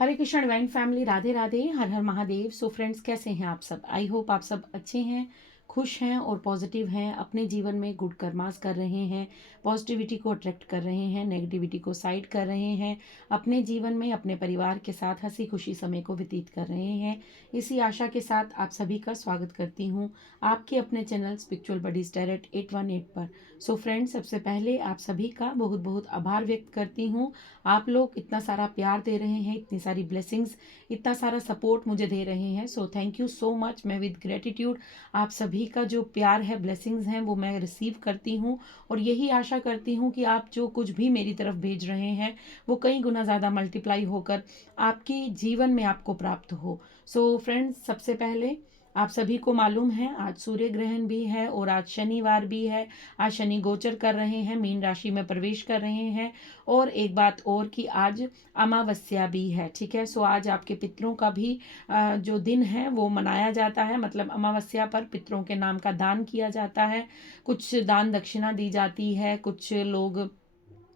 हरे Krishna divine family, Radhe Radhe, हर हर Mahadev. So friends, कैसे हैं आप सब? आई होप आप सब अच्छे हैं, खुश हैं और पॉजिटिव हैं। अपने जीवन में गुड कर्मास कर रहे हैं, पॉजिटिविटी को अट्रैक्ट कर रहे हैं, नेगेटिविटी को साइड कर रहे हैं। अपने जीवन में अपने परिवार के साथ हंसी खुशी समय को व्यतीत कर रहे हैं। इसी आशा के साथ आप सभी का स्वागत करती हूँ आपके अपने चैनल स्पिरिचुअल बडीज टैरेट 818 पर। सो फ्रेंड्स, सबसे पहले आप सभी का बहुत बहुत आभार व्यक्त करती हूँ। आप लोग इतना सारा प्यार दे रहे हैं, इतनी सारी ब्लेसिंग्स, इतना सारा सपोर्ट मुझे दे रहे हैं। So thank you so much. मैं विद ग्रेटिट्यूड आप सभी का जो प्यार है, ब्लेसिंग्स हैं, वो मैं रिसीव करती हूँ और यही आशा करती हूँ कि आप जो कुछ भी मेरी तरफ भेज रहे हैं वो कई गुना ज़्यादा मल्टीप्लाई होकर आपके जीवन में आपको प्राप्त हो। सो फ्रेंड्स, सबसे पहले आप सभी को मालूम है आज सूर्य ग्रहण भी है और आज शनिवार भी है। आज शनि गोचर कर रहे हैं, मीन राशि में प्रवेश कर रहे हैं। और एक बात और कि आज अमावस्या भी है, ठीक है। सो आज आपके पितरों का भी जो दिन है वो मनाया जाता है। मतलब अमावस्या पर पितरों के नाम का दान किया जाता है, कुछ दान दक्षिणा दी जाती है, कुछ लोग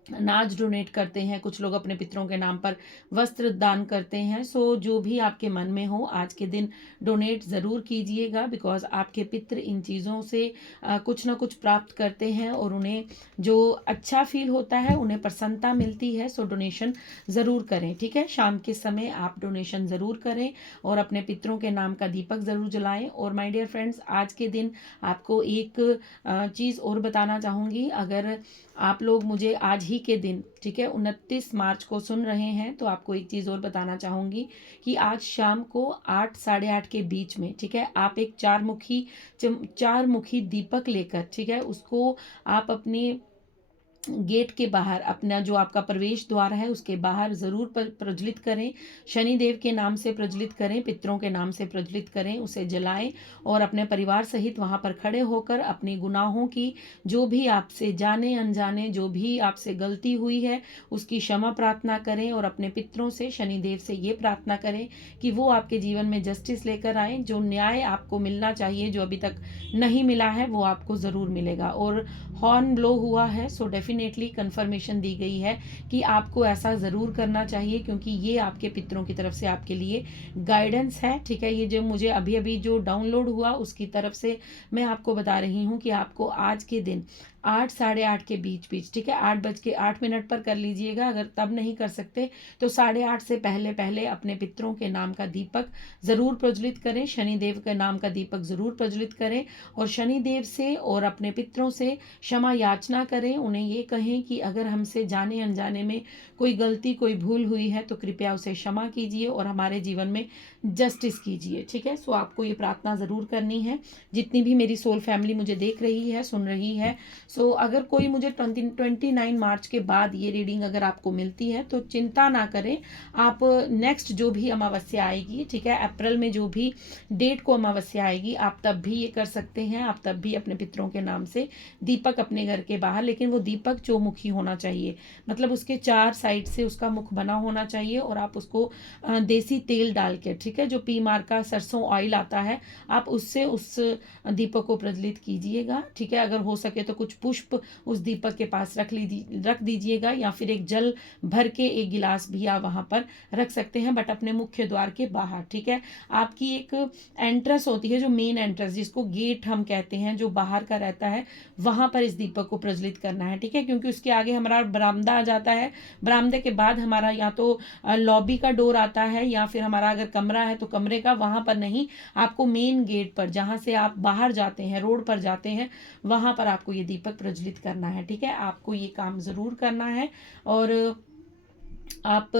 अनाज डोनेट करते हैं, कुछ लोग अपने पितरों के नाम पर वस्त्र दान करते हैं। सो जो भी आपके मन में हो आज के दिन डोनेट ज़रूर कीजिएगा, बिकॉज आपके पितर इन चीज़ों से कुछ ना कुछ प्राप्त करते हैं और उन्हें जो अच्छा फील होता है, उन्हें प्रसन्नता मिलती है। सो डोनेशन ज़रूर करें, ठीक है। शाम के समय आप डोनेशन ज़रूर करें और अपने पितरों के नाम का दीपक ज़रूर जलाएं। और माय डियर फ्रेंड्स, आज के दिन आपको एक चीज़ और बताना चाहूँगी। अगर आप लोग मुझे आज ही के दिन, ठीक है, 29 मार्च को सुन रहे हैं, तो आपको एक चीज़ और बताना चाहूँगी कि आज शाम को 8 साढ़े 8 के बीच में, ठीक है, आप एक चार मुखी दीपक लेकर, ठीक है, उसको आप अपने गेट के बाहर, अपना जो आपका प्रवेश द्वार है उसके बाहर ज़रूर प्रज्वलित करें। शनिदेव के नाम से प्रज्वलित करें, पितरों के नाम से प्रज्वलित करें, उसे जलाएं और अपने परिवार सहित वहाँ पर खड़े होकर अपने गुनाहों की, जो भी आपसे जाने अनजाने जो भी आपसे गलती हुई है, उसकी क्षमा प्रार्थना करें और अपने पितरों से, शनिदेव से ये प्रार्थना करें कि वो आपके जीवन में जस्टिस लेकर आए। जो न्याय आपको मिलना चाहिए, जो अभी तक नहीं मिला है, वो आपको ज़रूर मिलेगा। और हॉर्न ब्लो हुआ है, सो डेफिनेटली कंफर्मेशन दी गई है कि आपको ऐसा ज़रूर करना चाहिए, क्योंकि ये आपके पितरों की तरफ से आपके लिए गाइडेंस है, ठीक है। ये जो मुझे अभी अभी जो डाउनलोड हुआ उसकी तरफ से मैं आपको बता रही हूँ कि आपको आज के दिन 8 साढ़े 8 के बीच बीच, ठीक है, 8:08 पर कर लीजिएगा। अगर तब नहीं कर सकते तो 8:30 से पहले पहले अपने पितरों के नाम का दीपक ज़रूर प्रज्वलित करें, शनिदेव के नाम का दीपक ज़रूर प्रज्वलित करें और शनिदेव से और अपने पितरों से क्षमा याचना करें। उन्हें ये कहें कि अगर हमसे जाने अनजाने में कोई गलती, कोई भूल हुई है तो कृपया उसे क्षमा कीजिए और हमारे जीवन में जस्टिस कीजिए, ठीक है। सो आपको ये प्रार्थना ज़रूर करनी है, जितनी भी मेरी सोल फैमिली मुझे देख रही है, सुन रही है। सो अगर कोई मुझे 29 मार्च के बाद ये रीडिंग अगर आपको मिलती है तो चिंता ना करें। आप नेक्स्ट जो भी अमावस्या आएगी, ठीक है, अप्रैल में जो भी डेट को अमावस्या आएगी, आप तब भी ये कर सकते हैं। आप तब भी अपने पितरों के नाम से दीपक अपने घर के बाहर, लेकिन वो दीपक चौमुखी होना चाहिए, मतलब उसके 4 साइड से उसका मुख बना होना चाहिए और आप उसको देसी तेल डाल के, ठीक है, जो पी मार का सरसों ऑयल आता है, आप उससे उस दीपक को प्रज्वलित कीजिएगा, ठीक है। अगर हो सके तो कुछ पुष्प उस दीपक के पास रख दीजिएगा, या फिर एक जल भर के एक गिलास भी आप वहाँ पर रख सकते हैं, बट अपने मुख्य द्वार के बाहर, ठीक है। आपकी एक एंट्रेंस होती है, जो मेन एंट्रेंस जिसको गेट हम कहते हैं, जो बाहर का रहता है, वहाँ पर इस दीपक को प्रज्वलित करना है, ठीक है, क्योंकि उसके आगे हमारा बरामदा आ जाता है। बरामदे के बाद हमारा या तो लॉबी का डोर आता है, या फिर हमारा अगर कमरा है तो कमरे का, वहाँ पर नहीं, आपको मेन गेट पर, जहाँ से आप बाहर जाते हैं, रोड पर जाते हैं, वहाँ पर आपको ये दीपक प्रज्वलित करना है, ठीक है। आपको ये काम ज़रूर करना है और आप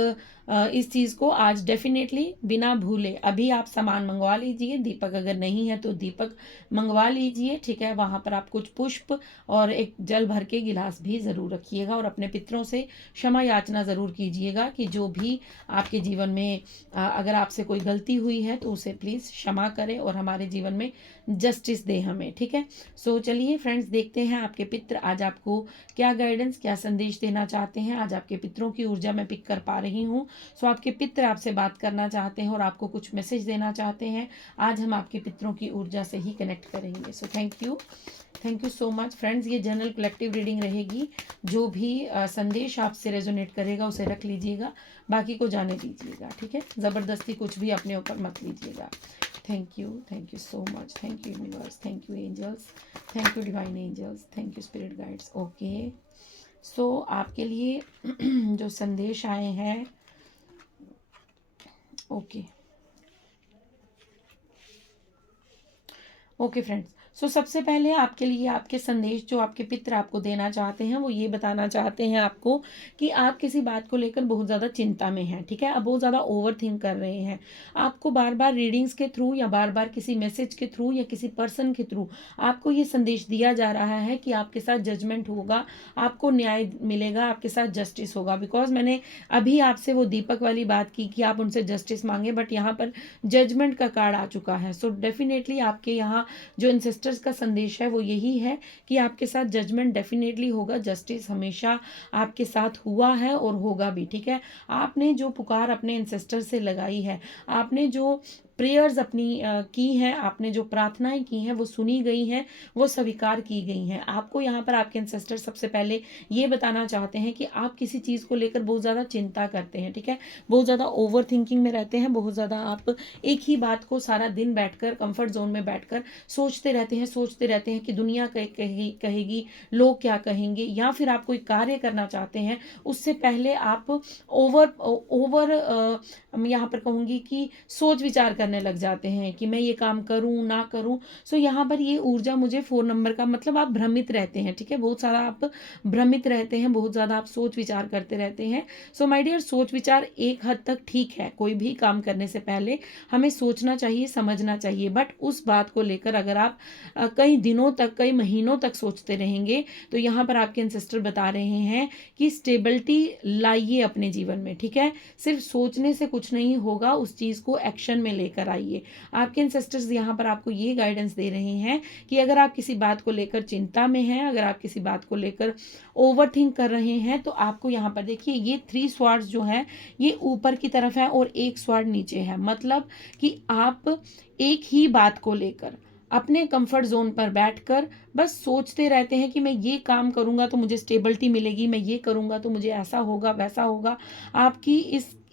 इस चीज़ को आज डेफिनेटली बिना भूले अभी आप सामान मंगवा लीजिए। दीपक अगर नहीं है तो दीपक मंगवा लीजिए, ठीक है। वहाँ पर आप कुछ पुष्प और एक जल भर के गिलास भी ज़रूर रखिएगा और अपने पितरों से क्षमा याचना ज़रूर कीजिएगा कि जो भी आपके जीवन में अगर आपसे कोई गलती हुई है तो उसे प्लीज़ क्षमा करें और हमारे जीवन में जस्टिस दे हमें, ठीक है। सो चलिए फ्रेंड्स, देखते हैं आपके पितर आज आपको क्या गाइडेंस, क्या संदेश देना चाहते हैं। आज आपके पितरों की ऊर्जा में पिक कर पा रही हूँ। सो आपके पितर आपसे बात करना चाहते हैं और आपको कुछ मैसेज देना चाहते हैं। आज हम आपके पितरों की ऊर्जा से ही कनेक्ट करेंगे। So thank you so much friends. ये जनरल कलेक्टिव रीडिंग रहेगी। जो भी संदेश आपसे रेजोनेट करेगा उसे रख लीजिएगा, बाकी को जाने दीजिएगा, ठीक है। ज़बरदस्ती कुछ भी अपने ऊपर मत लीजिएगा। Thank you so much. Thank you universe, thank you angels, thank you divine angels, thank you spirit guides. Okay, so आपके लिए जो संदेश आए हैं, ओके फ्रेंड्स। सो सबसे पहले आपके लिए आपके संदेश जो आपके पितर आपको देना चाहते हैं वो ये बताना चाहते हैं आपको कि आप किसी बात को लेकर बहुत ज़्यादा चिंता में हैं, ठीक है। आप बहुत ज़्यादा ओवर थिंक कर रहे हैं। आपको बार बार रीडिंग्स के थ्रू या बार बार किसी मैसेज के थ्रू या किसी पर्सन के थ्रू आपको ये संदेश दिया जा रहा है कि आपके साथ जजमेंट होगा, आपको न्याय मिलेगा, आपके साथ जस्टिस होगा। बिकॉज मैंने अभी आपसे वो दीपक वाली बात की कि आप उनसे जस्टिस मांगे, बट यहाँ पर जजमेंट का कार्ड आ चुका है। सो डेफिनेटली आपके यहाँ जो इंसेस्टर्स का संदेश है वो यही है कि आपके साथ जजमेंट डेफिनेटली होगा, जस्टिस हमेशा आपके साथ हुआ है और होगा भी, ठीक है। आपने जो पुकार अपने इंसेस्टर से लगाई है, आपने जो प्रेयर्स अपनी की हैं, आपने जो प्रार्थनाएं की हैं वो सुनी गई हैं, वो स्वीकार की गई हैं। आपको यहाँ पर आपके इंसेस्टर सबसे पहले ये बताना चाहते हैं कि आप किसी चीज़ को लेकर बहुत ज़्यादा चिंता करते हैं, ठीक है। बहुत ज़्यादा ओवर थिंकिंग में रहते हैं, बहुत ज़्यादा आप एक ही बात को सारा दिन बैठकर कंफर्ट जोन में बैठकर सोचते रहते हैं कि दुनिया कहेगी, लोग क्या कहेंगे, या फिर आप कोई कार्य करना चाहते हैं उससे पहले आप ओवर यहाँ पर कहूँगी कि सोच विचार करने लग जाते हैं कि मैं ये काम करूँ ना करूँ। सो यहाँ पर ये ऊर्जा मुझे 4 नंबर का मतलब आप भ्रमित रहते हैं, ठीक है। बहुत सारा आप भ्रमित रहते हैं, बहुत ज़्यादा आप सोच विचार करते रहते हैं। सो माय डियर, सोच विचार एक हद तक ठीक है। कोई भी काम करने से पहले हमें सोचना चाहिए, समझना चाहिए, बट उस बात को लेकर अगर आप कई दिनों तक, कई महीनों तक सोचते रहेंगे तो यहाँ पर आपके एंसेस्टर बता रहे हैं कि स्टेबिलिटी लाइए अपने जीवन में, ठीक है। सिर्फ सोचने से कुछ नहीं होगा, उस चीज़ को एक्शन में लेकर आइए। आपके एंसेस्टर्स यहाँ पर आपको ये गाइडेंस दे रहे हैं कि अगर आप किसी बात को लेकर चिंता में हैं, अगर आप किसी बात को लेकर ओवर थिंक कर रहे हैं, तो आपको यहाँ पर देखिए ये 3 स्वॉर्ड्स जो है ये ऊपर की तरफ है और एक स्वॉर्ड नीचे है। मतलब कि आप एक ही बात को लेकर अपने कंफर्ट जोन पर बैठकर बस सोचते रहते हैं कि मैं ये काम करूंगा तो मुझे स्टेबिलिटी मिलेगी, मैं ये करूंगा तो मुझे ऐसा होगा वैसा होगा। आपकी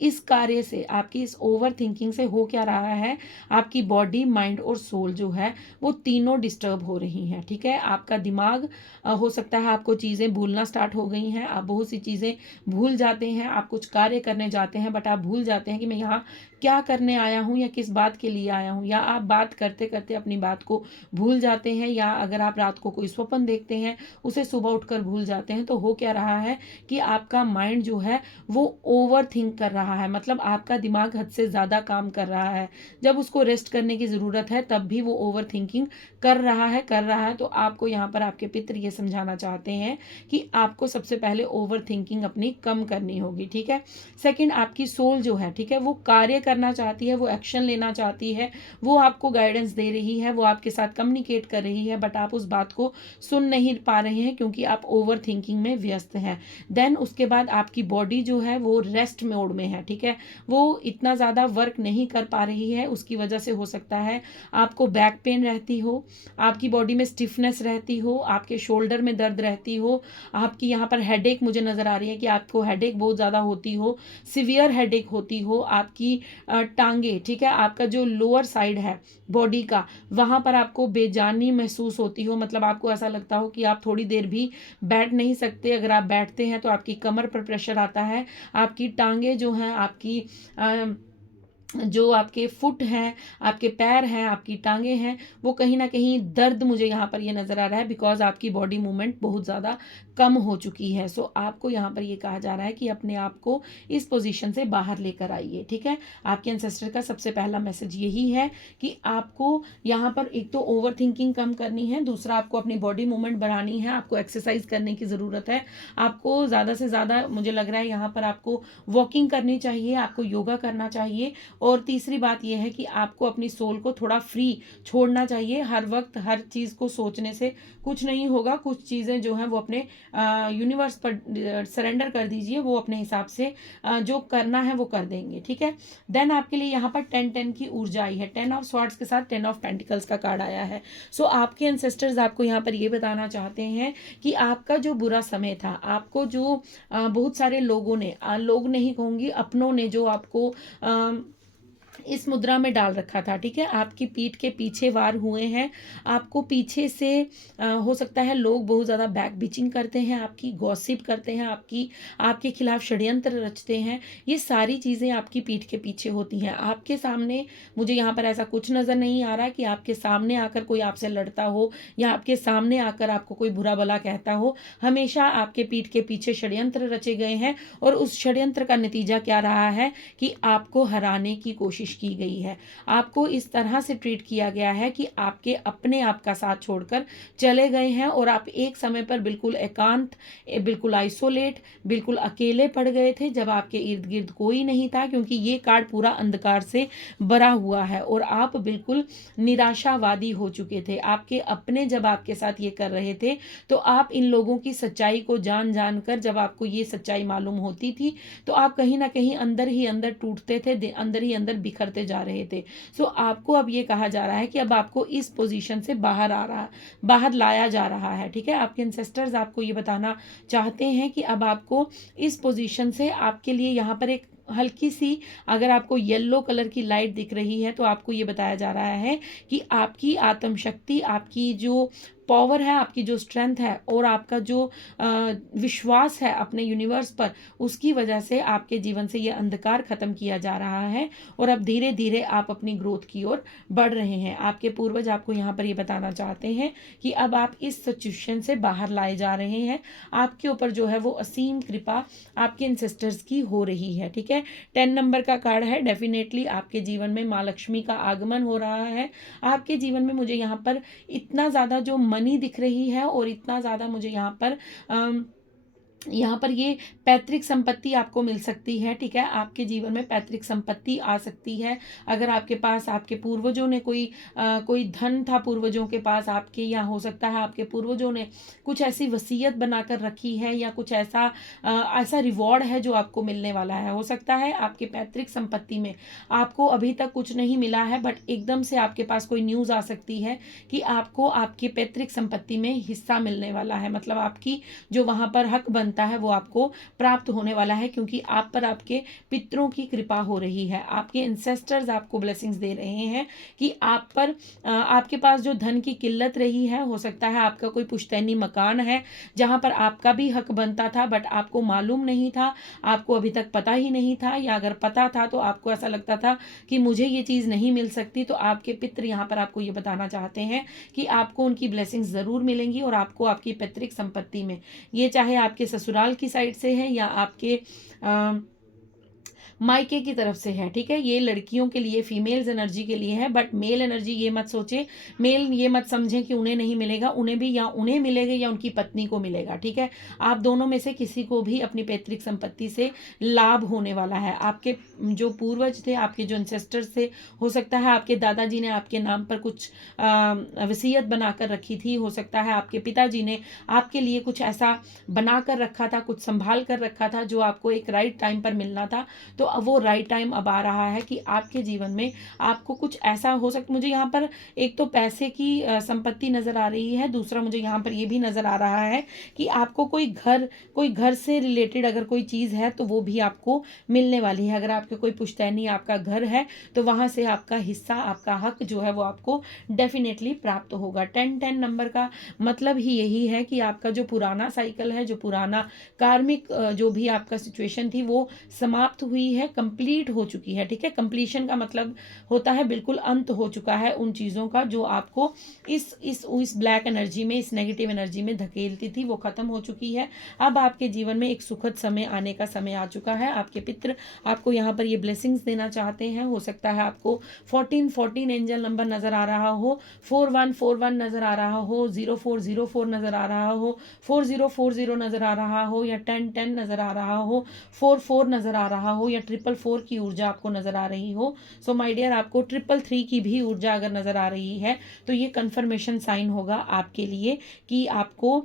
इस कार्य से, आपकी इस ओवर थिंकिंग से हो क्या रहा है, आपकी बॉडी, माइंड और सोल जो है वो तीनों डिस्टर्ब हो रही हैं, ठीक है। आपका दिमाग हो सकता है आपको चीज़ें भूलना स्टार्ट हो गई हैं, आप बहुत सी चीज़ें भूल जाते हैं। आप कुछ कार्य करने जाते हैं बट आप भूल जाते हैं कि मैं यहाँ क्या करने आया हूँ या किस बात के लिए आया हूँ, या आप बात करते करते अपनी बात को भूल जाते हैं, या अगर आप रात को कोई स्वप्न देखते हैं उसे सुबह उठकर भूल जाते हैं। तो हो क्या रहा है कि आपका माइंड जो है वो ओवर थिंक कर रहा है, मतलब आपका दिमाग हद से ज़्यादा काम कर रहा है। जब उसको रेस्ट करने की ज़रूरत है तब भी वो ओवर थिंकिंग कर रहा है। तो आपको यहाँ पर आपके पितर ये समझाना चाहते हैं कि आपको सबसे पहले ओवर थिंकिंग अपनी कम करनी होगी, ठीक है। सेकंड, आपकी सोल जो है, ठीक है, वो कार्य करना चाहती है, वो एक्शन लेना चाहती है, वो आपको गाइडेंस दे रही है, वो आपके साथ कम्युनिकेट कर रही है, बट आप उस बात को सुन नहीं पा रहे हैं क्योंकि आप ओवर थिंकिंग में व्यस्त हैं। देन उसके बाद आपकी बॉडी जो है वो रेस्ट मोड में है, ठीक है। वो इतना ज़्यादा वर्क नहीं कर पा रही है, उसकी वजह से हो सकता है आपको बैक पेन रहती हो, आपकी बॉडी में स्टिफनेस रहती हो, आपके शोल्डर में दर्द रहती हो, आपकी यहाँ पर हेडेक मुझे नज़र आ रही है कि आपको हेडेक बहुत ज़्यादा होती हो, सिवियर हेडेक होती हो, आपकी टांगे, ठीक है, आपका जो लोअर साइड है बॉडी का, वहाँ पर आपको बेजानी महसूस होती हो, मतलब आपको ऐसा लगता हो कि आप थोड़ी देर भी बैठ नहीं सकते। अगर आप बैठते हैं तो आपकी कमर पर प्रेशर आता है, आपकी टांगे जो हैं, आपकी जो आपके फुट हैं, आपके पैर हैं, आपकी टांगे हैं, वो कहीं ना कहीं दर्द मुझे यहाँ पर ये नज़र आ रहा है, बिकॉज आपकी बॉडी मूवमेंट बहुत ज़्यादा कम हो चुकी है। सो आपको यहाँ पर ये कहा जा रहा है कि अपने आप को इस पोजीशन से बाहर लेकर आइए, ठीक है। आपके एंसेस्टर का सबसे पहला मैसेज यही है कि आपको यहाँ पर एक तो ओवर थिंकिंग कम करनी है, दूसरा आपको अपनी बॉडी मूवमेंट बढ़ानी है, आपको एक्सरसाइज करने की ज़रूरत है, आपको ज़्यादा से ज़्यादा मुझे लग रहा है यहाँ पर आपको वॉकिंग करनी चाहिए, आपको योगा करना चाहिए, और तीसरी बात यह है कि आपको अपनी सोल को थोड़ा फ्री छोड़ना चाहिए। हर वक्त हर चीज़ को सोचने से कुछ नहीं होगा। कुछ चीज़ें जो हैं वो अपने यूनिवर्स पर सरेंडर कर दीजिए, वो अपने हिसाब से जो करना है वो कर देंगे, ठीक है। देन आपके लिए यहाँ पर 10-10 की ऊर्जा आई है। 10 ऑफ स्वॉर्ड्स के साथ 10 ऑफ पेंटिकल्स का कार्ड आया है। सो आपके एंसेस्टर्स आपको यहाँ पर ये बताना चाहते हैं कि आपका जो बुरा समय था, आपको जो बहुत सारे लोगों ने लोग नहीं कहूँगी, अपनों ने जो आपको इस मुद्रा में डाल रखा था, ठीक है। आपकी पीठ के पीछे वार हुए हैं। आपको पीछे से हो सकता है लोग बहुत ज़्यादा बैक बिचिंग करते हैं, आपकी गॉसिप करते हैं, आपके खिलाफ षड्यंत्र रचते हैं। ये सारी चीज़ें आपकी पीठ के पीछे होती हैं। आपके सामने मुझे यहाँ पर ऐसा कुछ नज़र नहीं आ रहा कि आपके सामने आकर कोई आपसे लड़ता हो या आपके सामने आकर आपको कोई बुरा भला कहता हो। हमेशा आपके पीठ के पीछे षड्यंत्र रचे गए हैं और उस षड्यंत्र का नतीजा क्या रहा है कि आपको हराने की कोशिश की गई है। आपको इस तरह से ट्रीट किया गया है कि आपके अपने आप का साथ छोड़कर चले गए हैं और आप एक समय पर बिल्कुल एकांत, बिल्कुल आइसोलेट, बिल्कुल अकेले पड़ गए थे जब आपके इर्द गिर्द कोई नहीं था, क्योंकि ये कार्ड पूरा अंधकार से भरा हुआ है और आप बिल्कुल निराशावादी हो चुके थे। आपके अपने जब आपके साथ ये कर रहे थे तो आप इन लोगों की सच्चाई को जान जान कर, जब आपको ये सच्चाई मालूम होती थी तो आप कहीं ना कहीं अंदर ही अंदर टूटते थे, अंदर ही अंदर बिखरते जा रहे थे। सो आपको अब ये कहा जा रहा है कि अब आपको इस पोजीशन से बाहर लाया जा रहा है, ठीक है। आपके एंसेस्टर्स आपको ये बताना चाहते हैं कि अब आपको इस पोजीशन से, आपके लिए यहाँ पर एक हल्की सी, अगर आपको येलो कलर की लाइट दिख रही है तो आपको ये बताया जा रहा है कि आपकी आत्मशक्ति, आपकी जो पावर है, आपकी जो स्ट्रेंथ है और आपका जो विश्वास है अपने यूनिवर्स पर, उसकी वजह से आपके जीवन से ये अंधकार खत्म किया जा रहा है और अब धीरे धीरे आप अपनी ग्रोथ की ओर बढ़ रहे हैं। आपके पूर्वज आपको यहाँ पर ये बताना चाहते हैं कि अब आप इस सिचुएशन से बाहर लाए जा रहे हैं। आपके ऊपर जो है वो असीम कृपा आपके एंसेस्टर्स की हो रही है, ठीक है। 10 नंबर का कार्ड है। डेफिनेटली आपके जीवन में माँ लक्ष्मी का आगमन हो रहा है। आपके जीवन में मुझे यहाँ पर इतना ज़्यादा जो मनी दिख रही है और इतना ज़्यादा मुझे यहाँ पर ये पैतृक संपत्ति आपको मिल सकती है, ठीक है। आपके जीवन में पैतृक संपत्ति आ सकती है। अगर आपके पास आपके पूर्वजों ने कोई धन था पूर्वजों के पास आपके, या हो सकता है आपके पूर्वजों ने कुछ ऐसी वसीयत बनाकर रखी है या कुछ ऐसा रिवॉर्ड है जो आपको मिलने वाला है। हो सकता है आपके पैतृक संपत्ति में आपको अभी तक कुछ नहीं मिला है, बट एकदम से आपके पास कोई न्यूज़ आ सकती है कि आपको आपकी पैतृक संपत्ति में हिस्सा मिलने वाला है। मतलब आपकी जो वहाँ पर हक बनता है वो आपको प्राप्त होने वाला है, क्योंकि आप पर आपके पितरों की कृपा हो रही है। आपके एंसेस्टर्स आपको ब्लेसिंग्स दे रहे हैं कि आप पर आपके पास जो धन की किल्लत रही है, हो सकता है आपका कोई पुश्तैनी मकान है जहाँ पर आपका भी हक बनता था बट आपको मालूम नहीं था, आपको अभी तक पता ही नहीं था, या अगर पता था तो आपको ऐसा लगता था कि मुझे ये चीज़ नहीं मिल सकती। तो आपके पितृ यहाँ पर आपको ये बताना चाहते हैं कि आपको उनकी ब्लेसिंग्स ज़रूर मिलेंगी और आपको आपकी पैतृक संपत्ति में, ये चाहे आपके ससुराल की साइड से है या आपके मायके की तरफ से है, ठीक है। ये लड़कियों के लिए, फीमेल्स एनर्जी के लिए है, बट मेल एनर्जी ये मत सोचे, मेल ये मत समझें कि उन्हें नहीं मिलेगा, उन्हें भी या उन्हें मिलेगा या उनकी पत्नी को मिलेगा, ठीक है। आप दोनों में से किसी को भी अपनी पैतृक संपत्ति से लाभ होने वाला है। आपके जो पूर्वज थे, आपके जो एंसेस्टर्स थे, हो सकता है आपके दादाजी ने आपके नाम पर कुछ वसीयत बनाकर रखी थी, हो सकता है आपके पिताजी ने आपके लिए कुछ ऐसा बनाकर रखा था, कुछ संभाल कर रखा था जो आपको एक राइट टाइम पर मिलना था। तो अब वो राइट टाइम अब आ रहा है कि आपके जीवन में आपको कुछ ऐसा हो सकता, मुझे यहाँ पर एक तो पैसे की संपत्ति नज़र आ रही है, दूसरा मुझे यहाँ पर ये भी नज़र आ रहा है कि आपको कोई घर से रिलेटेड अगर कोई चीज़ है तो वो भी आपको मिलने वाली है। अगर आपके कोई पुश्तैनी आपका घर है तो वहाँ से आपका हिस्सा, आपका हक जो है वो आपको डेफिनेटली प्राप्त होगा। 10-10 नंबर का मतलब ही यही है कि आपका जो पुराना साइकिल है, जो पुराना कार्मिक जो भी आपका सिचुएशन थी वो समाप्त हुई है, कंप्लीट हो चुकी है, ठीक है। कंप्लीशन का मतलब होता है बिल्कुल अंत हो चुका है उन चीज़ों का जो आपको इस ब्लैक एनर्जी में, इस नेगेटिव एनर्जी में धकेलती थी, वो खत्म हो चुकी है। अब आपके जीवन में एक सुखद समय आने का समय आ चुका है। आपके पितृ आपको यहाँ पर ये ब्लेसिंग्स देना चाहते हैं। हो सकता है आपको 14 एंजल नंबर नज़र आ रहा हो, 4141 नज़र आ रहा हो, 0404 नज़र आ रहा हो, 4040 नज़र आ रहा हो, या 1010 नज़र आ रहा हो, 44 नज़र आ रहा हो, या 444 की ऊर्जा आपको नजर आ रही हो, सो माय डियर आपको 333 की भी ऊर्जा अगर नजर आ रही है तो ये कंफर्मेशन साइन होगा आपके लिए कि आपको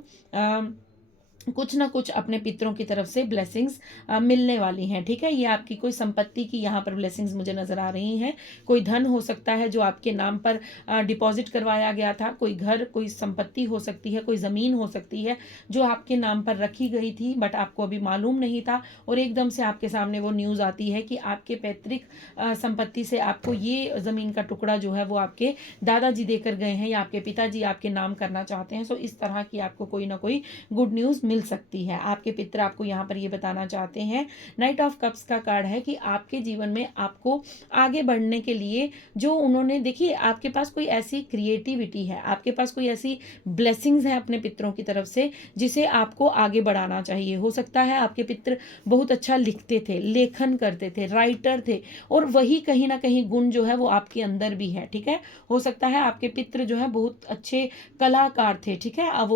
कुछ ना कुछ अपने पितरों की तरफ से ब्लेसिंग्स मिलने वाली हैं। ठीक है, ये आपकी कोई संपत्ति की यहाँ पर ब्लेसिंग्स मुझे नजर आ रही हैं। कोई धन हो सकता है जो आपके नाम पर डिपॉजिट करवाया गया था, कोई घर, कोई संपत्ति हो सकती है, कोई ज़मीन हो सकती है जो आपके नाम पर रखी गई थी बट आपको अभी मालूम नहीं था, और एकदम से आपके सामने वो न्यूज़ आती है कि आपके पैतृक संपत्ति से आपको ये ज़मीन का टुकड़ा जो है वो आपके दादाजी देकर गए हैं या आपके पिताजी आपके नाम करना चाहते हैं। सो इस तरह की आपको कोई ना कोई गुड न्यूज़ मिल सकती है। आपके पितर आपको यहाँ पर ये बताना चाहते हैं, नाइट ऑफ कप्स का कार्ड है कि आपके जीवन में आपको आगे बढ़ने के लिए जो उन्होंने, देखिए आपके पास कोई ऐसी क्रिएटिविटी है, आपके पास कोई ऐसी ब्लेसिंग्स हैं अपने पितरों की तरफ से जिसे आपको आगे बढ़ाना चाहिए। हो सकता है आपके पितर बहुत अच्छा लिखते थे, लेखन करते थे, राइटर थे, और वही कहीं ना कहीं गुण जो है वो आपके अंदर भी है। ठीक है, हो सकता है आपके पितर जो है बहुत अच्छे कलाकार थे। ठीक है, अब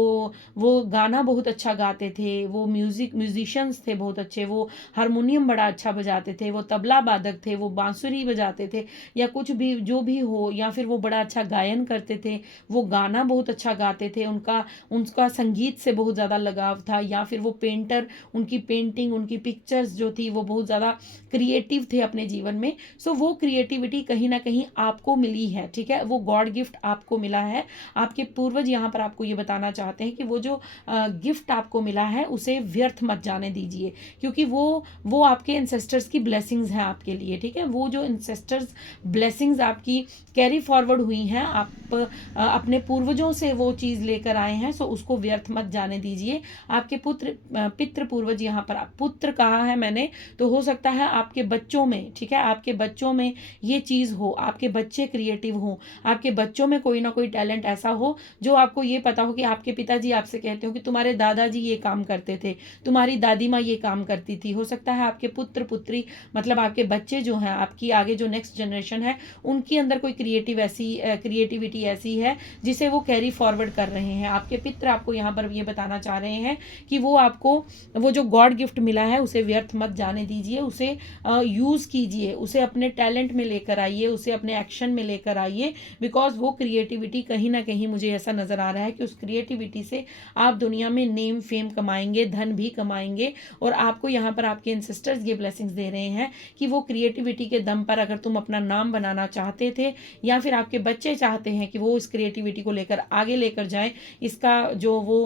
वो गाना बहुत अच्छा गाते थे, वो म्यूजिशियंस थे बहुत अच्छे, वो हारमोनियम बड़ा अच्छा बजाते थे, वो तबला वादक थे, वो बांसुरी बजाते थे, या कुछ भी जो भी हो, या फिर वो बड़ा अच्छा गायन करते थे, वो गाना बहुत अच्छा गाते थे, उनका उनका संगीत से बहुत ज़्यादा लगाव था, या फिर वो पेंटर, उनकी पेंटिंग, उनकी पिक्चर्स जो थी वो बहुत ज़्यादा क्रिएटिव थे अपने जीवन में। सो वो क्रिएटिविटी कहीं ना कहीं आपको मिली है। ठीक है, वो गॉड गिफ्ट आपको मिला है। आपके पूर्वज यहाँ पर आपको ये बताना चाहते हैं कि वो जो गिफ्ट आपको मिला है उसे व्यर्थ मत जाने दीजिए, क्योंकि वो आपके एंसेस्टर्स की ब्लेसिंग्स हैं आपके लिए। ठीक है, वो जो एंसेस्टर्स ब्लेसिंग्स आपकी कैरी फॉरवर्ड हुई हैं, आप अपने पूर्वजों से वो चीज़ लेकर आए हैं, सो उसको व्यर्थ मत जाने दीजिए। आपके पितृ पूर्वज, यहाँ पर पुत्र कहा है मैंने, तो हो सकता है आपके बच्चों में, ठीक है, आपके बच्चों में ये चीज़ हो, आपके बच्चे क्रिएटिव हो, आपके बच्चों में कोई ना कोई टैलेंट ऐसा हो जो आपको ये पता हो कि आपके पिताजी आपसे कहते हो कि तुम्हारे दादाजी ये काम करते थे, तुम्हारी दादी माँ ये काम करती थी। हो सकता है आपके पुत्र पुत्री, मतलब आपके बच्चे जो हैं, आपकी आगे जो नेक्स्ट जनरेशन है, उनके अंदर कोई क्रिएटिविटी ऐसी है जिसे वो कैरी फॉरवर्ड कर रहे हैं। आपके पितर आपको यहाँ पर ये बताना चाह रहे हैं कि वो आपको वो जो गॉड गिफ्ट मिला है उसे व्यर्थ मत जाने दीजिए, उसे यूज़ कीजिए, उसे अपने टैलेंट में लेकर आइए, उसे अपने एक्शन में लेकर आइए, बिकॉज वो क्रिएटिविटी कहीं ना कहीं मुझे ऐसा नज़र आ रहा है कि उस क्रिएटिविटी से आप दुनिया में नेम फेम कमाएंगे, धन भी कमाएंगे। और आपको यहाँ पर आपके एंसेस्टर्स ये ब्लेसिंग्स दे रहे हैं कि वो क्रिएटिविटी के दम पर अगर तुम अपना नाम बनाना चाहते थे, या फिर आपके बच्चे चाहते हैं कि वो इस क्रिएटिविटी को लेकर आगे लेकर जाएं, इसका जो वो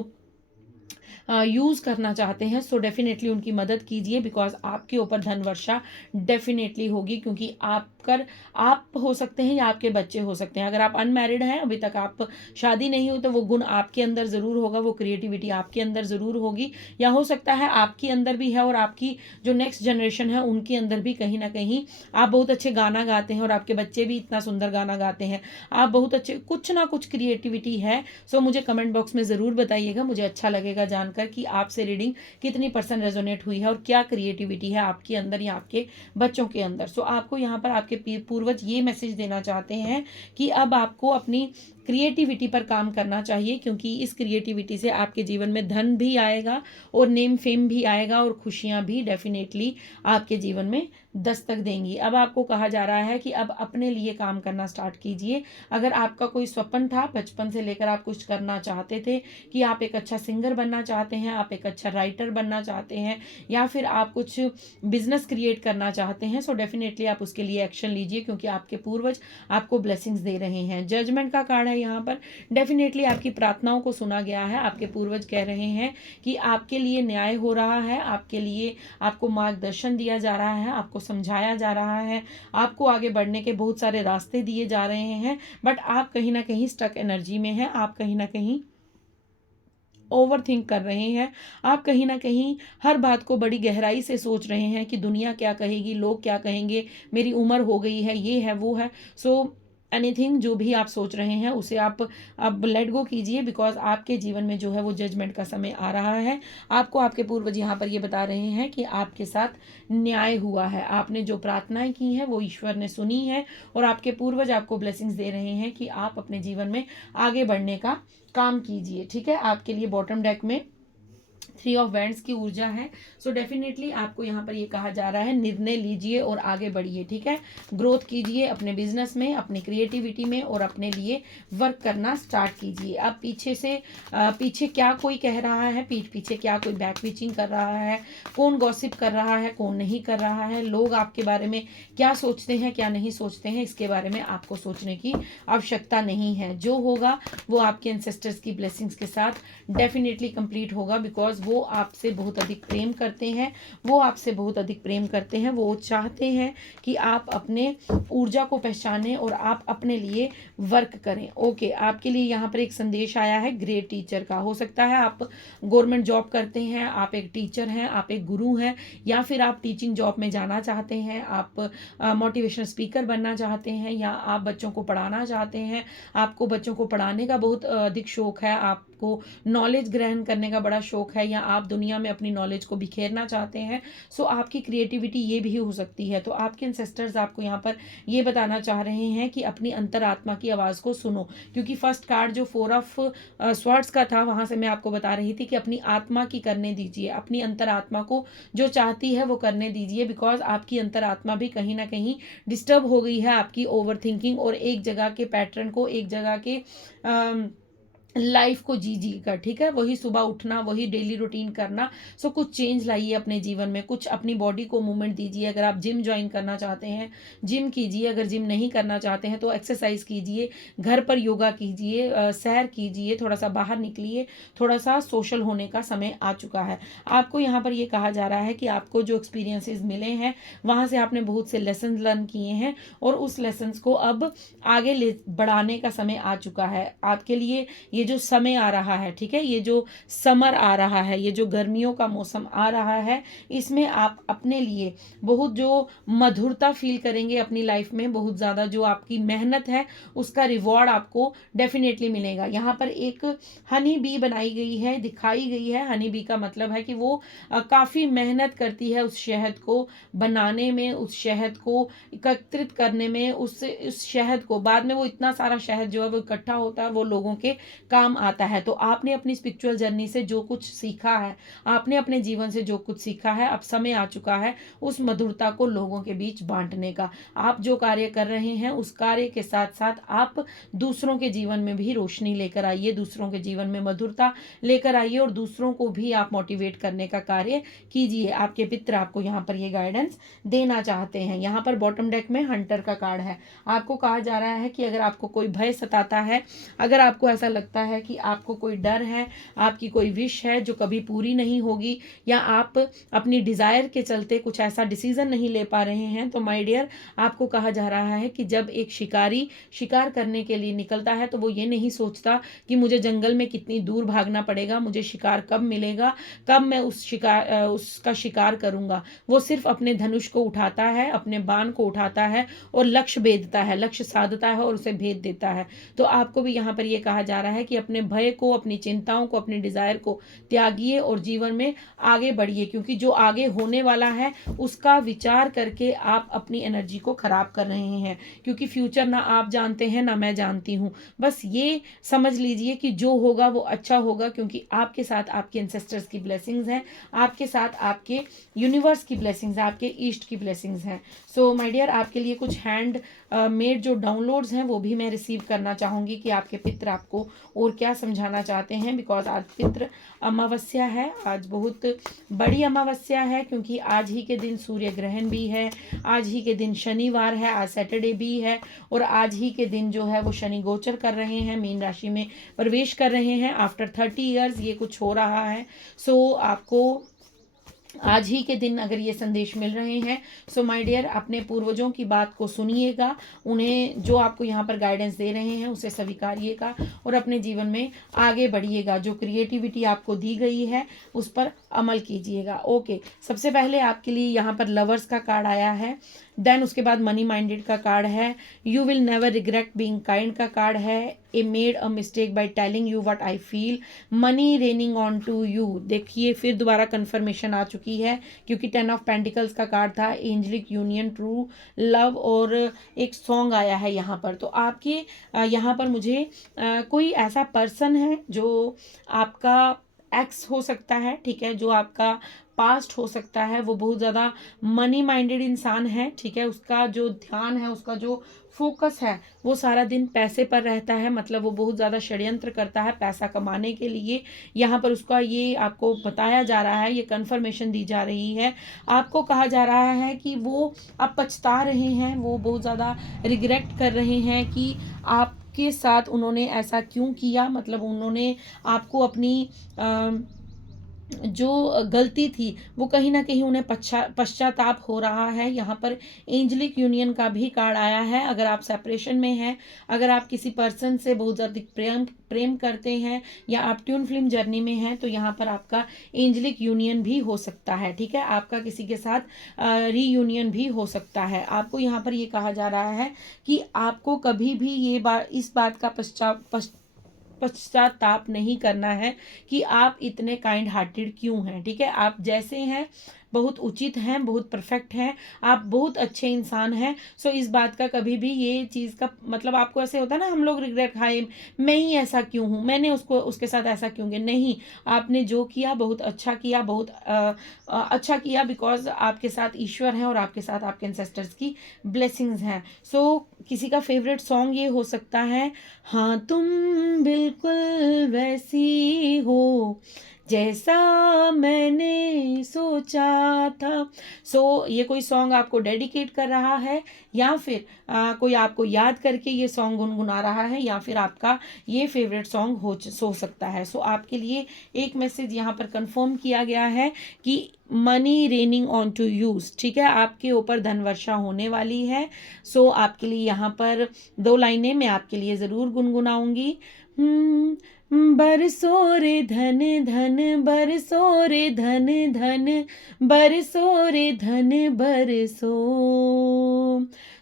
यूज़ करना चाहते हैं, सो डेफिनेटली उनकी मदद कीजिए, बिकॉज आपके ऊपर धन वर्षा डेफिनेटली होगी, क्योंकि आप हो सकते हैं या आपके बच्चे हो सकते हैं। अगर आप अनमैरिड हैं, अभी तक आप शादी नहीं हुई, तो वो गुण आपके अंदर ज़रूर होगा, वो क्रिएटिविटी आपके अंदर ज़रूर होगी, या हो सकता है आपके अंदर भी है और आपकी जो नेक्स्ट जनरेशन है उनके अंदर भी कहीं ना कहीं आप बहुत अच्छे गाना गाते हैं और आपके बच्चे भी इतना सुंदर गाना गाते हैं, आप बहुत अच्छे, कुछ ना कुछ क्रिएटिविटी है। सो मुझे कमेंट बॉक्स में ज़रूर बताइएगा, मुझे अच्छा लगेगा जानकर कि आपसे रीडिंग कितनी % रेजोनेट हुई है और क्या क्रिएटिविटी है आपके अंदर या आपके बच्चों के अंदर। सो आपको यहाँ पर आपके पूर्वज ये मैसेज देना चाहते हैं कि अब आपको अपनी क्रिएटिविटी पर काम करना चाहिए, क्योंकि इस क्रिएटिविटी से आपके जीवन में धन भी आएगा और नेम फेम भी आएगा और खुशियां भी डेफिनेटली आपके जीवन में दस्तक देंगी। अब आपको कहा जा रहा है कि अब अपने लिए काम करना स्टार्ट कीजिए। अगर आपका कोई स्वप्न था बचपन से लेकर, आप कुछ करना चाहते थे कि आप एक अच्छा सिंगर बनना चाहते हैं, आप एक अच्छा राइटर बनना चाहते हैं, या फिर आप कुछ बिजनेस क्रिएट करना चाहते हैं, सो डेफिनेटली आप उसके लिए एक्शन लीजिए, क्योंकि आपके पूर्वज आपको ब्लेसिंग्स दे रहे हैं। जजमेंट का कार्ड है यहाँ पर, डेफिनेटली आपकी प्रार्थनाओं को सुना गया है। आपके पूर्वज कह रहे हैं कि आपके लिए न्याय हो रहा है, आपके लिए आपको मार्गदर्शन दिया जा रहा है, आपको समझाया जा रहा है, आपको आगे बढ़ने के बहुत सारे रास्ते दिए जा रहे हैं, बट आप कहीं ना कहीं स्टक एनर्जी में हैं, आप कहीं ना कहीं ओवर थिंक कर रहे हैं, आप कहीं ना कहीं हर बात को बड़ी गहराई से सोच रहे हैं कि दुनिया क्या कहेगी, लोग क्या कहेंगे, मेरी उम्र हो गई है, ये है वो है। सो एनीथिंग जो भी आप सोच रहे हैं उसे आप अब लेट गो कीजिए, बिकॉज आपके जीवन में जो है वो जजमेंट का समय आ रहा है। आपको आपके पूर्वज यहाँ पर ये बता रहे हैं कि आपके साथ न्याय हुआ है, आपने जो प्रार्थनाएं की हैं वो ईश्वर ने सुनी है, और आपके पूर्वज आपको ब्लेसिंग्स दे रहे हैं कि आप अपने जीवन में आगे बढ़ने का काम कीजिए। ठीक है, आपके लिए बॉटम डेक में 3 ऑफ वैंड्स की ऊर्जा है। सो डेफिनेटली आपको यहाँ पर ये कहा जा रहा है निर्णय लीजिए और आगे बढ़िए, ठीक है। ग्रोथ कीजिए अपने बिजनेस में, अपनी क्रिएटिविटी में, और अपने लिए वर्क करना स्टार्ट कीजिए। अब पीछे क्या कोई कह रहा है, पीठ पीछे क्या कोई बैक पिचिंग कर रहा है, कौन गॉसिप कर रहा है, कौन नहीं कर रहा है, लोग आपके बारे में क्या सोचते हैं क्या नहीं सोचते हैं, इसके बारे में आपको सोचने की आवश्यकता नहीं है। जो होगा वो आपके एंसेस्टर्स की ब्लेसिंग्स के साथ डेफिनेटली कंप्लीट होगा, बिकॉज वो आपसे बहुत अधिक प्रेम करते हैं, वो आपसे बहुत अधिक प्रेम करते हैं। वो चाहते हैं कि आप अपने ऊर्जा को पहचानें और आप अपने लिए वर्क करें। ओके, आपके लिए यहाँ पर एक संदेश आया है ग्रेट टीचर का। हो सकता है आप गवर्नमेंट जॉब करते हैं, आप एक टीचर हैं, आप एक गुरु हैं, या फिर आप टीचिंग जॉब में जाना चाहते हैं, आप मोटिवेशनल स्पीकर बनना चाहते हैं, या आप बच्चों को पढ़ाना चाहते हैं, आपको बच्चों को पढ़ाने का बहुत अधिक शौक है, आपको नॉलेज ग्रहण करने का बड़ा शौक है, या आप दुनिया में अपनी नॉलेज को बिखेरना चाहते हैं। सो आपकी क्रिएटिविटी ये भी हो सकती है। तो आपके एंसेस्टर्स आपको यहाँ पर ये बताना चाह रहे हैं कि अपनी अंतरात्मा की आवाज़ को सुनो, क्योंकि फर्स्ट कार्ड जो 4 ऑफ स्वॉर्ड्स का था, वहां से मैं आपको बता रही थी कि अपनी आत्मा की करने दीजिए, अपनी अंतरात्मा को जो चाहती है वो करने दीजिए, बिकॉज आपकी अंतरात्मा भी कहीं ना कहीं डिस्टर्ब हो गई है आपकी ओवर थिंकिंग और एक जगह के पैटर्न को, एक जगह के लाइफ को जी कर, ठीक है, वही सुबह उठना, वही डेली रूटीन करना। सो कुछ चेंज लाइए अपने जीवन में, कुछ अपनी बॉडी को मूवमेंट दीजिए। अगर आप जिम ज्वाइन करना चाहते हैं जिम कीजिए, अगर जिम नहीं करना चाहते हैं तो एक्सरसाइज कीजिए, घर पर योगा कीजिए, सैर कीजिए, थोड़ा सा बाहर निकलिए, थोड़ा सा सोशल होने का समय आ चुका है। आपको यहाँ पर ये कहा जा रहा है कि आपको जो एक्सपीरियंसेस मिले हैं वहाँ से आपने बहुत से लेसन लर्न किए हैं, और उस लेसन्स को अब आगे ले बढ़ाने का समय आ चुका है आपके लिए। ये जो समय आ रहा है, ठीक है, ये जो समर आ रहा है, ये जो गर्मियों का मौसम आ रहा है, इसमें आप अपने लिए बहुत जो मधुरता फील करेंगे अपनी लाइफ में, बहुत ज़्यादा जो आपकी मेहनत है उसका रिवॉर्ड आपको डेफिनेटली मिलेगा। यहाँ पर एक हनी बी बनाई गई है, दिखाई गई है। हनी बी का मतलब है कि वो काफ़ी मेहनत करती है उस शहद को बनाने में, उस शहद को एकत्रित करने में, उस शहद को बाद में वो इतना सारा शहद जो है वो इकट्ठा होता है, वो लोगों के काम आता है। तो आपने अपनी स्पिरिचुअल जर्नी से जो कुछ सीखा है, आपने अपने जीवन से जो कुछ सीखा है, अब समय आ चुका है उस मधुरता को लोगों के बीच बांटने का। आप जो कार्य कर रहे हैं उस कार्य के साथ साथ आप दूसरों के जीवन में भी रोशनी लेकर आइए, दूसरों के जीवन में मधुरता लेकर आइए, और दूसरों को भी आप मोटिवेट करने का कार्य कीजिए। आपके पितर आपको यहाँ पर ये गाइडेंस देना चाहते हैं। यहाँ पर बॉटम डेक में हंटर का कार्ड है। आपको कहा जा रहा है कि अगर आपको कोई भय सताता है, अगर आपको ऐसा लगता है कि आपको कोई डर है, आपकी कोई विश है जो कभी पूरी नहीं होगी, या आप अपनी डिजायर के चलते कुछ ऐसा डिसीजन नहीं ले पा रहे हैं, तो माय डियर आपको कहा जा रहा है कि जब एक शिकारी शिकार करने के लिए निकलता है तो वो ये नहीं सोचता कि मुझे जंगल में कितनी दूर भागना पड़ेगा, मुझे शिकार कब मिलेगा, कब मैं उसका शिकार करूंगा। वो सिर्फ अपने धनुष को उठाता है, अपने बाण को उठाता है और लक्ष्य भेदता है, लक्ष्य साधता है और उसे भेद देता है। तो आपको भी यहाँ पर यह कहा जा रहा है कि अपने भय को, अपनी चिंताओं को, अपनी डिजायर को त्यागिए और जीवन में आगे बढ़िए, क्योंकि जो आगे होने वाला है उसका विचार करके आप अपनी एनर्जी को खराब कर रहे हैं, क्योंकि फ्यूचर ना आप जानते हैं ना मैं जानती हूँ। बस ये समझ लीजिए कि जो होगा वो अच्छा होगा, क्योंकि आपके साथ आपके एंसेस्टर्स की ब्लेसिंग्स हैं, आपके साथ आपके यूनिवर्स की ब्लेसिंग्स है, आपके ईस्ट की ब्लेसिंग्स हैं। सो माय डियर आपके लिए कुछ हैंड मेड जो डाउनलोड्स हैं वो भी मैं रिसीव करना चाहूँगी कि आपके पितर आपको और क्या समझाना चाहते हैं, बिकॉज आज पितृ अमावस्या है, आज बहुत बड़ी अमावस्या है, क्योंकि आज ही के दिन सूर्य ग्रहण भी है, आज ही के दिन शनिवार है, आज सैटरडे भी है, और आज ही के दिन जो है वो शनि गोचर कर रहे हैं, मीन राशि में प्रवेश कर रहे हैं। आफ्टर 30 ईयर्स ये कुछ हो रहा है। सो आपको आज ही के दिन अगर ये संदेश मिल रहे हैं, सो माय डियर अपने पूर्वजों की बात को सुनिएगा, उन्हें जो आपको यहाँ पर गाइडेंस दे रहे हैं उसे स्वीकारिएगा और अपने जीवन में आगे बढ़िएगा। जो क्रिएटिविटी आपको दी गई है उस पर अमल कीजिएगा। ओके, सबसे पहले आपके लिए यहाँ पर लवर्स का कार्ड आया है, देन उसके बाद मनी माइंडेड का कार्ड है, you will never regret being kind का कार्ड है, I made a mistake by telling you what I feel, money raining on to you. देखिए फिर दोबारा कंफर्मेशन आ चुकी है, क्योंकि 10 ऑफ पेंटिकल्स का कार्ड था, एंजलिक यूनियन, ट्रू लव, और एक सॉन्ग आया है यहाँ पर। तो आपके यहाँ पर मुझे कोई ऐसा पर्सन है जो आपका एक्स हो सकता है, ठीक है, जो आपका पास्ट हो सकता है। वो बहुत ज़्यादा मनी माइंडेड इंसान है, ठीक है, उसका जो ध्यान है, उसका जो फोकस है वो सारा दिन पैसे पर रहता है, मतलब वो बहुत ज़्यादा षड्यंत्र करता है पैसा कमाने के लिए। यहाँ पर उसका ये आपको बताया जा रहा है, ये कंफर्मेशन दी जा रही है, आपको कहा जा रहा है कि वो अब पछता रहे हैं, वो बहुत ज़्यादा रिग्रेट कर रहे हैं कि आपके साथ उन्होंने ऐसा क्यों किया, मतलब उन्होंने आपको अपनी जो गलती थी वो कहीं ना कहीं उन्हें पश्चाताप हो रहा है। यहाँ पर एंजलिक यूनियन का भी कार्ड आया है। अगर आप सेपरेशन में हैं, अगर आप किसी पर्सन से बहुत ज़्यादा प्रेम करते हैं, या आप ट्यून फिल्म जर्नी में हैं, तो यहाँ पर आपका एंजलिक यूनियन भी हो सकता है, ठीक है, आपका किसी के साथ रीयूनियन भी हो सकता है। आपको यहाँ पर ये कहा जा रहा है कि आपको कभी भी इस बात का पश्चाताप नहीं करना है कि आप इतने काइंड हार्टेड क्यों हैं, ठीक है, आप जैसे हैं बहुत उचित हैं, बहुत परफेक्ट हैं, आप बहुत अच्छे इंसान हैं। सो इस बात का कभी भी ये चीज़ का मतलब आपको ऐसे होता है ना, हम लोग रिग्रेट खाए, मैं ही ऐसा क्यों हूँ, मैंने उसके साथ ऐसा क्यों किया, नहीं, आपने जो किया बहुत अच्छा किया, बहुत अच्छा किया, बिकॉज आपके साथ ईश्वर हैं और आपके साथ आपके एंसेस्टर्स की ब्लेसिंग्स हैं। सो किसी का फेवरेट सॉन्ग ये हो सकता है, हाँ तुम बिल्कुल वैसी हो जैसा मैंने सोचा था। सो ये कोई सॉन्ग आपको डेडिकेट कर रहा है, या फिर कोई आपको याद करके ये सॉन्ग गुनगुना रहा है, या फिर आपका ये फेवरेट सॉन्ग हो सकता है। सो आपके लिए एक मैसेज यहाँ पर कंफर्म किया गया है कि money raining on to use, ठीक है, आपके ऊपर धन वर्षा होने वाली है। सो आपके लिए यहाँ पर 2 लाइनें मैं आपके लिए ज़रूर गुनगुनाऊंगी। बरसो रे धन धन, बरसो रे धन धन, बरसो रे धन बरसो।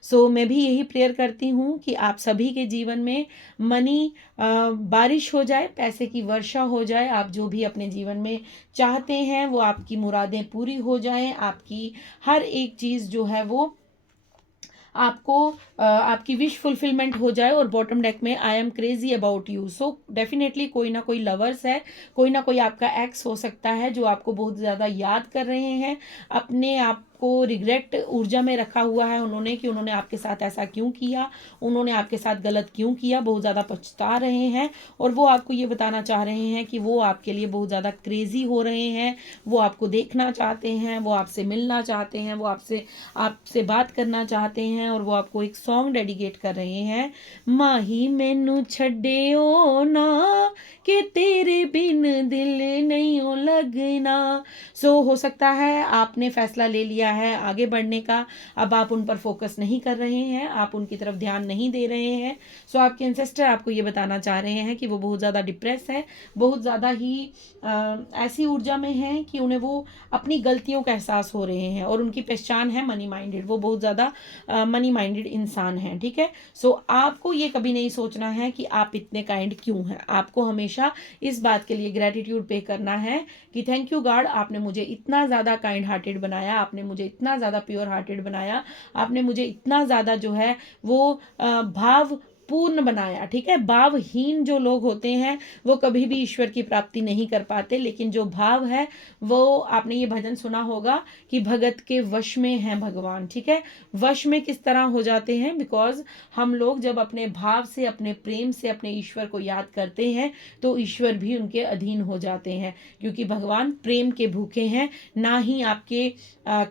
सो मैं भी यही प्रेयर करती हूँ कि आप सभी के जीवन में मनी बारिश हो जाए, पैसे की वर्षा हो जाए, आप जो भी अपने जीवन में चाहते हैं वो आपकी मुरादें पूरी हो जाएं, आपकी हर एक चीज़ जो है वो आपको आपकी विश फुलफिलमेंट हो जाए। और बॉटम डेक में I am crazy about you. So definitely कोई ना कोई लवर्स है, कोई ना कोई आपका एक्स हो सकता है जो आपको बहुत ज़्यादा याद कर रहे हैं, अपने आप को रिग्रेट ऊर्जा में रखा हुआ है उन्होंने कि उन्होंने आपके साथ ऐसा क्यों किया, उन्होंने आपके साथ गलत क्यों किया, बहुत ज़्यादा पछता रहे हैं। और वो आपको ये बताना चाह रहे हैं कि वो आपके लिए बहुत ज़्यादा क्रेजी हो रहे हैं, वो आपको देखना चाहते हैं, वो आपसे मिलना चाहते हैं, वो आपसे बात करना चाहते हैं, और वो आपको एक सॉन्ग डेडिकेट कर रहे हैं, माही मैनू छड्डियो ना कि तेरे बिन दिल नहीं हो लगना। सो हो सकता है आपने फैसला ले लिया है आगे बढ़ने का, अब आप उन पर फोकस नहीं कर रहे हैं, आप उनकी तरफ ध्यान नहीं दे रहे हैं। सो आपके एंसेस्टर आपको ये बताना चाह रहे हैं कि वो बहुत ज़्यादा डिप्रेस है, बहुत ज़्यादा ही ऐसी ऊर्जा में है कि उन्हें वो अपनी गलतियों का एहसास हो रहे हैं, और उनकी पहचान है मनी माइंडेड, वो बहुत ज़्यादा मनी माइंडेड इंसान हैं, ठीक है। सो आपको ये कभी नहीं सोचना है कि आप इतने काइंड क्यों हैं, आपको हमेशा इस बात के लिए ग्रेटिट्यूड पे करना है कि थैंक यू गॉड, आपने मुझे इतना ज़्यादा काइंड हार्टेड बनाया, आपने मुझे इतना ज़्यादा प्योर हार्टेड बनाया, आपने मुझे इतना ज़्यादा जो है वो भाव पूर्ण बनाया, ठीक है। भावहीन जो लोग होते हैं वो कभी भी ईश्वर की प्राप्ति नहीं कर पाते, लेकिन जो भाव है वो, आपने ये भजन सुना होगा कि भगत के वश में है भगवान, ठीक है। वश में किस तरह हो जाते हैं, बिकॉज हम लोग जब अपने भाव से, अपने प्रेम से अपने ईश्वर को याद करते हैं तो ईश्वर भी उनके अधीन हो जाते हैं, क्योंकि भगवान प्रेम के भूखे हैं, ना ही आपके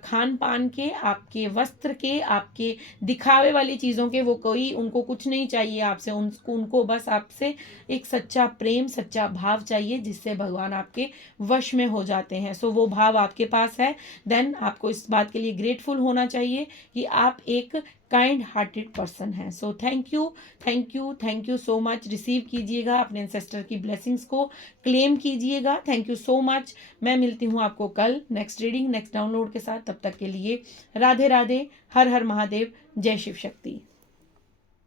खान पान के, आपके वस्त्र के, आपके दिखावे वाली चीज़ों के। वो कोई, उनको कुछ नहीं चाहिए आपसे, उनको बस आपसे एक सच्चा प्रेम, सच्चा भाव चाहिए, जिससे भगवान आपके वश में हो जाते हैं। सो वो भाव आपके पास है, देन आपको इस बात के लिए ग्रेटफुल होना चाहिए कि आप एक काइंड हार्टेड पर्सन है। So thank you, thank you, thank you so much. Receive कीजिएगा अपने एंसेस्टर की ब्लेसिंग्स को, क्लेम कीजिएगा। Thank you so much. मैं मिलती हूँ आपको कल नेक्स्ट रीडिंग, नेक्स्ट डाउनलोड के साथ। तब तक के लिए राधे राधे, हर हर महादेव, जय शिव शक्ति।